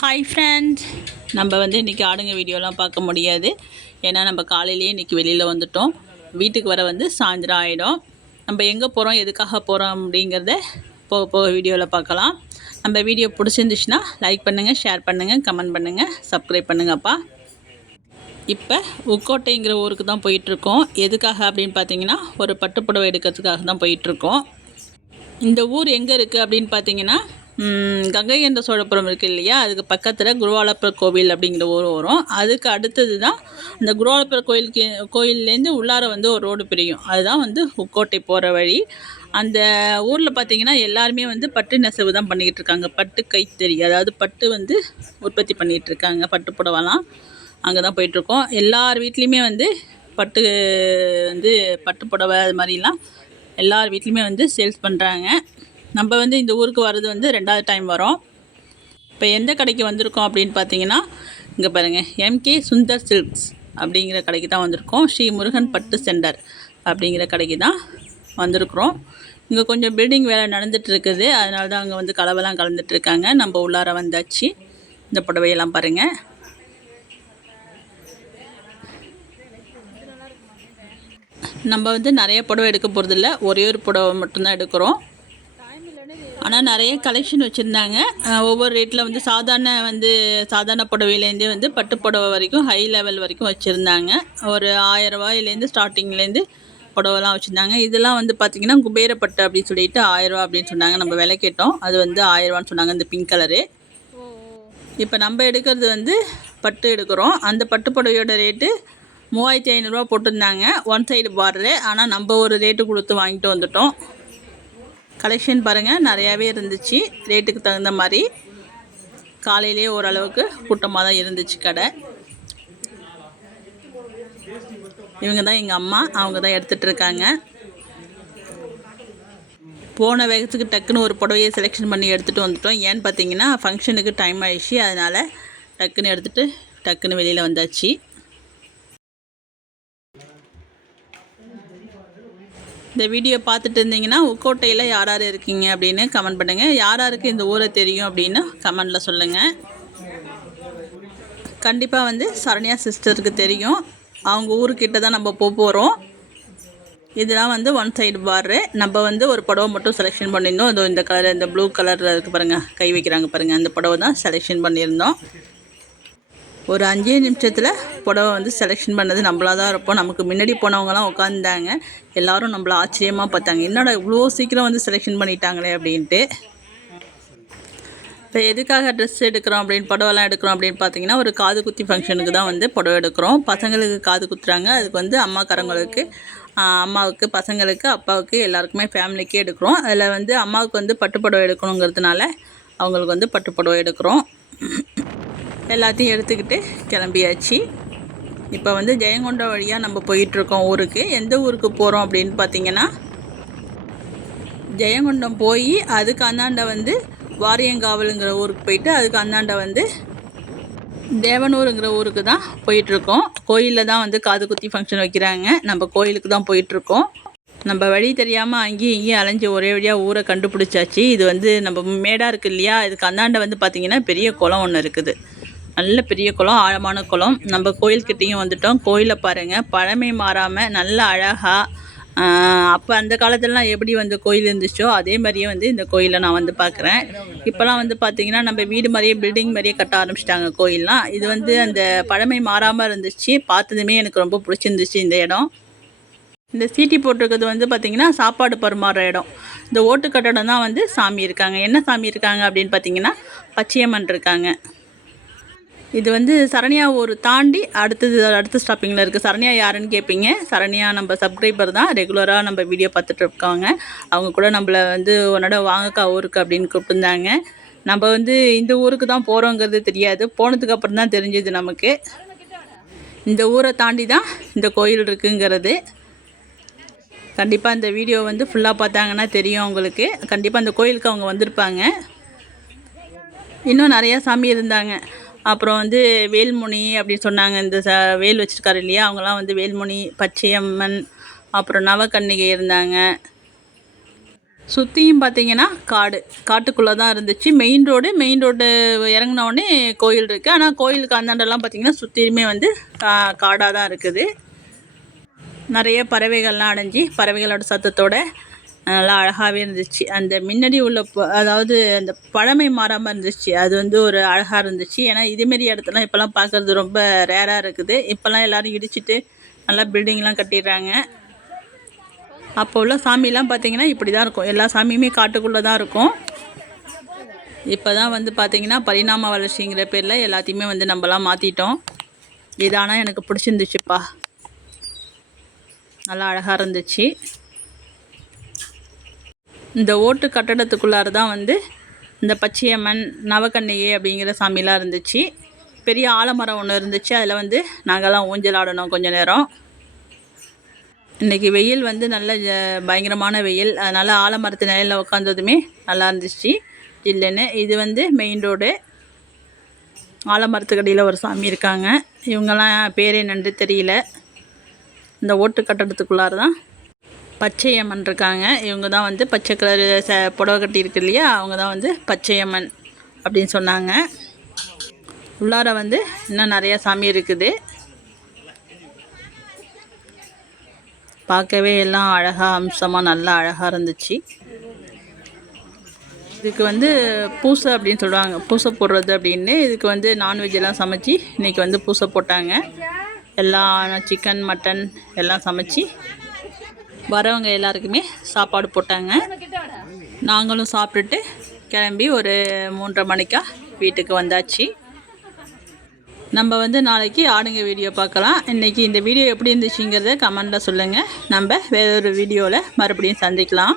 Hi friend, நம்ம இன்றைக்கி ஆடுங்க வீடியோலாம் பார்க்க முடியாது. ஏன்னா நம்ம காலையிலேயே இன்றைக்கி வெளியில் வந்துட்டோம். வீட்டுக்கு வர சாயந்தரம் ஆகிடும். நம்ம எங்கே போகிறோம், எதுக்காக போகிறோம் அப்படிங்கிறத போக போக வீடியோவில் பார்க்கலாம். நம்ம வீடியோ பிடிச்சிருந்துச்சுன்னா லைக் பண்ணுங்கள், ஷேர் பண்ணுங்கள், கமெண்ட் பண்ணுங்கள், சப்ஸ்கிரைப் பண்ணுங்கப்பா. இப்போ உக்கோட்டைங்கிற ஊருக்கு தான் போயிட்டுருக்கோம். எதுக்காக அப்படின்னு பார்த்தீங்கன்னா, ஒரு பட்டுப்புடவை எடுக்கிறதுக்காக தான் போயிட்டுருக்கோம். இந்த ஊர் எங்கே இருக்குது அப்படின்னு பார்த்தீங்கன்னா, கங்கை கொண்ட சோழபுரம் இருக்குது இல்லையா, அதுக்கு பக்கத்தில் குருவாலப்பர் கோவில் அப்படிங்கிற ஊர் வரும். அதுக்கு அடுத்தது தான் அந்த குருவாலப்பர் கோயிலேருந்து உள்ளார ஒரு ரோடு பிரியும். அதுதான் உக்கோட்டை போகிற வழி. அந்த ஊரில் பார்த்திங்கன்னா எல்லாருமே பட்டு நெசவு தான் பண்ணிக்கிட்டு இருக்காங்க. பட்டு கைத்தறி, அதாவது பட்டு உற்பத்தி பண்ணிகிட்டு இருக்காங்க. பட்டு புடவைலாம் அங்கே தான் போயிட்டுருக்கோம். எல்லார் வீட்லேயுமே பட்டு பட்டு புடவை அது மாதிரிலாம் எல்லார் வீட்லேயுமே சேல்ஸ் பண்ணுறாங்க. நம்ம இந்த ஊருக்கு வர்றது 2வது டைம் வரோம். இப்போ எந்த கடைக்கு வந்திருக்கோம் அப்படின்னு பார்த்தீங்கன்னா, இங்கே பாருங்கள், எம்கே சுந்தர் சில்க்ஸ் அப்படிங்கிற கடைக்கு தான் வந்திருக்கோம். ஸ்ரீ முருகன் பட்டு சென்டர் அப்படிங்கிற கடைக்கு தான் வந்திருக்கிறோம். இங்கே கொஞ்சம் பில்டிங் வேலை நடந்துகிட்டு இருக்குது. அதனால தான் அங்கே கலவைலாம் கலந்துட்டுருக்காங்க. நம்ம உள்ளார வந்தாச்சு. இந்த புடவையெல்லாம் பாருங்கள். நம்ம நிறைய புடவை எடுக்க போகிறதில்ல, ஒரே ஒரு புடவை மட்டும்தான் எடுக்கிறோம். ஆனால் நிறைய கலெக்ஷன் வச்சுருந்தாங்க. ஒவ்வொரு ரேட்டில் சாதாரண புடவையிலேருந்தே பட்டு புடவை வரைக்கும் ஹை லெவல் வரைக்கும் வச்சுருந்தாங்க. ஒரு 1000 ரூபாயிலேருந்து ஸ்டார்டிங்லேருந்து புடவைலாம் வச்சுருந்தாங்க. இதெல்லாம் பார்த்திங்கன்னா குபேரப்பட்டு அப்படின்னு சொல்லிட்டு 1000 ரூபா அப்படின்னு சொன்னாங்க. நம்ம விலை கேட்டோம். அது 1000 ரூபான்னு சொன்னாங்க, இந்த பிங்க் கலரு. இப்போ நம்ம எடுக்கிறது பட்டு எடுக்கிறோம். அந்த பட்டு புடவையோட ரேட்டு 3500 ரூபா போட்டிருந்தாங்க, ஒன் சைடு பார்டரு. ஆனால் நம்ம ஒரு ரேட்டு கொடுத்து வாங்கிட்டு வந்துட்டோம். கலெக்ஷன் பாருங்கள், நிறையாவே இருந்துச்சு. ரேட்டுக்கு தகுந்த மாதிரி காலையிலே ஓரளவுக்கு கூட்டமாக தான் இருந்துச்சு கடை. இவங்க தான் எங்கள் அம்மா, அவங்க தான் எடுத்துகிட்டு இருக்காங்க. போன வேகத்துக்கு டக்குன்னு ஒரு புடவையை செலெக்ஷன் பண்ணி எடுத்துகிட்டு வந்துட்டோம். ஏன்னு பார்த்தீங்கன்னா ஃபங்க்ஷனுக்கு டைம் ஆயிடுச்சு. அதனால் டக்குன்னு எடுத்துகிட்டு டக்குன்னு வெளியில் வந்தாச்சு. இந்த வீடியோ பார்த்துட்டு இருந்தீங்கன்னா உக்கோட்டையில் யார் யார் இருக்கீங்க அப்படின்னு கமெண்ட் பண்ணுங்கள். யார் யாருக்கு இந்த ஊரை தெரியும் அப்படின்னு கமெண்டில் சொல்லுங்கள். கண்டிப்பாக சரண்யா சிஸ்டருக்கு தெரியும். அவங்க ஊருக்கிட்ட தான் நம்ம போகிறோம். இதெல்லாம் ஒன் சைடு பார்டரு. நம்ம ஒரு புடவை மட்டும் செலெக்ஷன் பண்ணியிருந்தோம். இந்த கலர், இந்த ப்ளூ கலரில் இருக்குது பாருங்கள், கை வைக்கிறாங்க பாருங்கள், அந்த புடவை தான் செலெக்ஷன் பண்ணியிருந்தோம். ஒரு 5 நிமிஷத்தில் புடவை செலெக்ஷன் பண்ணது நம்மளாக தான் இருப்போம். நமக்கு முன்னாடி போனவங்கலாம் உட்காந்துட்டாங்க. எல்லோரும் நம்மளை ஆச்சரியமாக பார்த்தாங்க, என்னடா இவ்வளோ சீக்கிரம் செலெக்ஷன் பண்ணிட்டாங்களே அப்படின்ட்டு. இப்போ எதுக்காக ட்ரெஸ் எடுக்கிறோம் அப்படின்னு, புடவைலாம் எடுக்கிறோம் அப்படின்னு பார்த்தீங்கன்னா, ஒரு காது குத்தி ஃபங்க்ஷனுக்கு தான் புடவை எடுக்கிறோம். பசங்களுக்கு காது குத்துறாங்க. அதுக்கு அம்மாக்காரங்களுக்கு, அம்மாவுக்கு, பசங்களுக்கு, அப்பாவுக்கு, எல்லாருக்குமே ஃபேமிலிக்கே எடுக்கிறோம். அதில் அம்மாவுக்கு பட்டு புடவை எடுக்கணுங்கிறதுனால அவங்களுக்கு பட்டு புடவை எடுக்கிறோம். எல்லாத்தையும் எடுத்துக்கிட்டு கிளம்பியாச்சு. இப்போ ஜெயங்கொண்டம் வழியாக நம்ம போயிட்டுருக்கோம் ஊருக்கு. எந்த ஊருக்கு போகிறோம் அப்படின்னு பார்த்தீங்கன்னா, ஜெயங்கொண்டம் போய் அதுக்கு அந்தாண்ட வாரியங்காவலுங்கிற ஊருக்கு போயிட்டு, அதுக்கு அந்தாண்ட தேவனூருங்கிற ஊருக்கு தான் போயிட்டுருக்கோம். கோயிலில் தான் காது குத்தி ஃபங்க்ஷன் வைக்கிறாங்க. நம்ம கோயிலுக்கு தான் போயிட்டுருக்கோம். நம்ம வழி தெரியாமல் அங்கேயும் இங்கேயும் அலைஞ்சி ஒரே வழியாக ஊரை கண்டுபிடிச்சாச்சு. இது நம்ம மேடாக இருக்குது இல்லையா, இதுக்கு அந்தாண்ட பார்த்திங்கன்னா பெரிய குளம் ஒன்று இருக்குது. நல்ல பெரிய குளம், ஆழமான குளம். நம்ம கோயில்கிட்டையும் வந்துட்டோம். கோயிலை பாருங்கள், பழமை மாறாமல் நல்ல அழகாக. அப்போ அந்த காலத்துலலாம் எப்படி கோயில் இருந்துச்சோ அதே மாதிரியே இந்த கோயிலை நான் பார்க்குறேன். இப்போலாம் பார்த்திங்கன்னா நம்ம வீடு மாதிரியே, பில்டிங் மாதிரியே கட்ட ஆரம்பிச்சிட்டாங்க கோயிலெலாம். இது அந்த பழமை மாறாமல் இருந்துச்சு. பார்த்ததுமே எனக்கு ரொம்ப பிடிச்சிருந்துச்சு இந்த இடம். இந்த சீட்டி போட்டிருக்கிறது பார்த்திங்கன்னா சாப்பாடு பரிமாறுற இடம். இந்த ஓட்டு கட்டடம் தான் சாமி இருக்காங்க. என்ன சாமி இருக்காங்க அப்படின்னு பார்த்திங்கன்னா பச்சையம்மன் இருக்காங்க. இது சரண்யா ஊர் தாண்டி அடுத்த ஸ்டாப்பிங்கில் இருக்குது. சரண்யா யாருன்னு கேட்பீங்க. சரண்யா நம்ம சப்ஸ்கிரைபர் தான், ரெகுலராக நம்ம வீடியோ பார்த்துட்டு இருக்காங்க. அவங்க கூட நம்மளை உன்னோட வாங்கக்கா ஊருக்கு அப்படின்னு கூப்பிட்டுருந்தாங்க. நம்ம இந்த ஊருக்கு தான் போகிறோங்கிறது தெரியாது. போனதுக்கப்புறம் தான் தெரிஞ்சது நமக்கு. இந்த ஊரை தாண்டி தான் இந்த கோயில் இருக்குங்கிறது. கண்டிப்பாக இந்த வீடியோ ஃபுல்லாக பார்த்தாங்கன்னா தெரியும் அவங்களுக்கு. கண்டிப்பாக அந்த கோயிலுக்கு அவங்க வந்திருப்பாங்க. இன்னும் நிறையா சாமி இருந்தாங்க. அப்புறம் வேல்முனி அப்படின்னு சொன்னாங்க. இந்த வேல் வச்சுருக்காரு இல்லையா, அவங்களாம் வேல்முனி, பச்சையம்மன், அப்புறம் நவக்கன்னிகை இருந்தாங்க. சுற்றியும் பார்த்தீங்கன்னா காட்டுக்குள்ளே தான் இருந்துச்சு. மெயின் ரோடு இறங்குனோடனே கோயில் இருக்குது. ஆனால் கோயிலுக்கு அந்தாண்டெல்லாம் பார்த்திங்கன்னா சுற்றியுமே வந்து காடாக தான் இருக்குது. நிறைய பறவைகள்லாம் அடைஞ்சி பறவைகளோட சத்தத்தோட நல்லா அழகாகவே இருந்துச்சு. அந்த முன்னாடி உள்ள அதாவது அந்த பழமை மாறாமல் இருந்துச்சு. அது வந்து ஒரு அழகாக இருந்துச்சு. ஏன்னா இதுமாரி இடத்துலாம் இப்போல்லாம் பார்க்குறது ரொம்ப ரேராக இருக்குது. இப்போல்லாம் எல்லோரும் இடிச்சிட்டு நல்லா பில்டிங்லாம் கட்டிடுறாங்க. அப்போ உள்ள சாமிலாம் பார்த்திங்கன்னா இப்படி தான் இருக்கும். எல்லா சாமியுமே காட்டுக்குள்ளே தான் இருக்கும். இப்போ தான் வந்து பார்த்திங்கன்னா பரிணாம வளர்ச்சிங்கிற பேரில் எல்லாத்தையுமே வந்து நம்மலாம் மாற்றிட்டோம். இது ஆனால் எனக்கு பிடிச்சிருந்துச்சுப்பா. நல்லா அழகாக இருந்துச்சு. இந்த ஓட்டு கட்டடத்துக்குள்ளார தான் வந்து இந்த பச்சையம்மன், நவக்கண்ணிகை அப்படிங்கிற சாமிலாம் இருந்துச்சு. பெரிய ஆலமரம் ஒன்று இருந்துச்சு. அதில் வந்து நாங்கள்லாம் ஊஞ்சல் ஆடணும் கொஞ்சம் நேரம். இன்றைக்கி வெயில் வந்து நல்ல பயங்கரமான வெயில். அதனால் ஆலமரத்து நிலையில் உட்காந்ததுமே நல்லா இருந்துச்சு ஜில்லுன்னு. இது வந்து மெயின் ரோடு. ஆலமரத்துக்கடியில் ஒரு சாமி இருக்காங்க. இவங்கெல்லாம் பேர் என்னன்னு தெரியல. இந்த ஓட்டு கட்டடத்துக்குள்ளார தான் பச்சையம்மன் இருக்காங்க. இவங்க தான் வந்து பச்சை கலர் புடவை கட்டியிருக்கு இல்லையா, அவங்க தான் வந்து பச்சையம்மன் அப்படின்னு சொன்னாங்க. உள்ளார வந்து இன்னும் நிறையா சாமி இருக்குது. பார்க்கவே எல்லாம் அழகாக அம்சமாக நல்லா அழகாக இருந்துச்சு. இதுக்கு வந்து பூசை அப்படின்னு சொல்லுவாங்க. பூசை போடுறது அப்படின்னு. இதுக்கு வந்து நான்வெஜ்ஜெல்லாம் சமைச்சி இன்றைக்கி வந்து பூசை போட்டாங்க. எல்லாம் சிக்கன், மட்டன் எல்லாம் சமைச்சி வரவங்க எல்லாருக்குமே சாப்பாடு போட்டாங்க. நாங்களும் சாப்பிட்டுட்டு கிளம்பி ஒரு 3:30 மணிக்கா வீட்டுக்கு வந்தாச்சு. நம்ம வந்து நாளைக்கு ஆடுங்க வீடியோ பார்க்கலாம். இன்றைக்கி இந்த வீடியோ எப்படி இருந்துச்சுங்கிறத கமெண்ட்டில் சொல்லுங்கள். நம்ம வேறொரு வீடியோவில் மறுபடியும் சந்திக்கலாம்.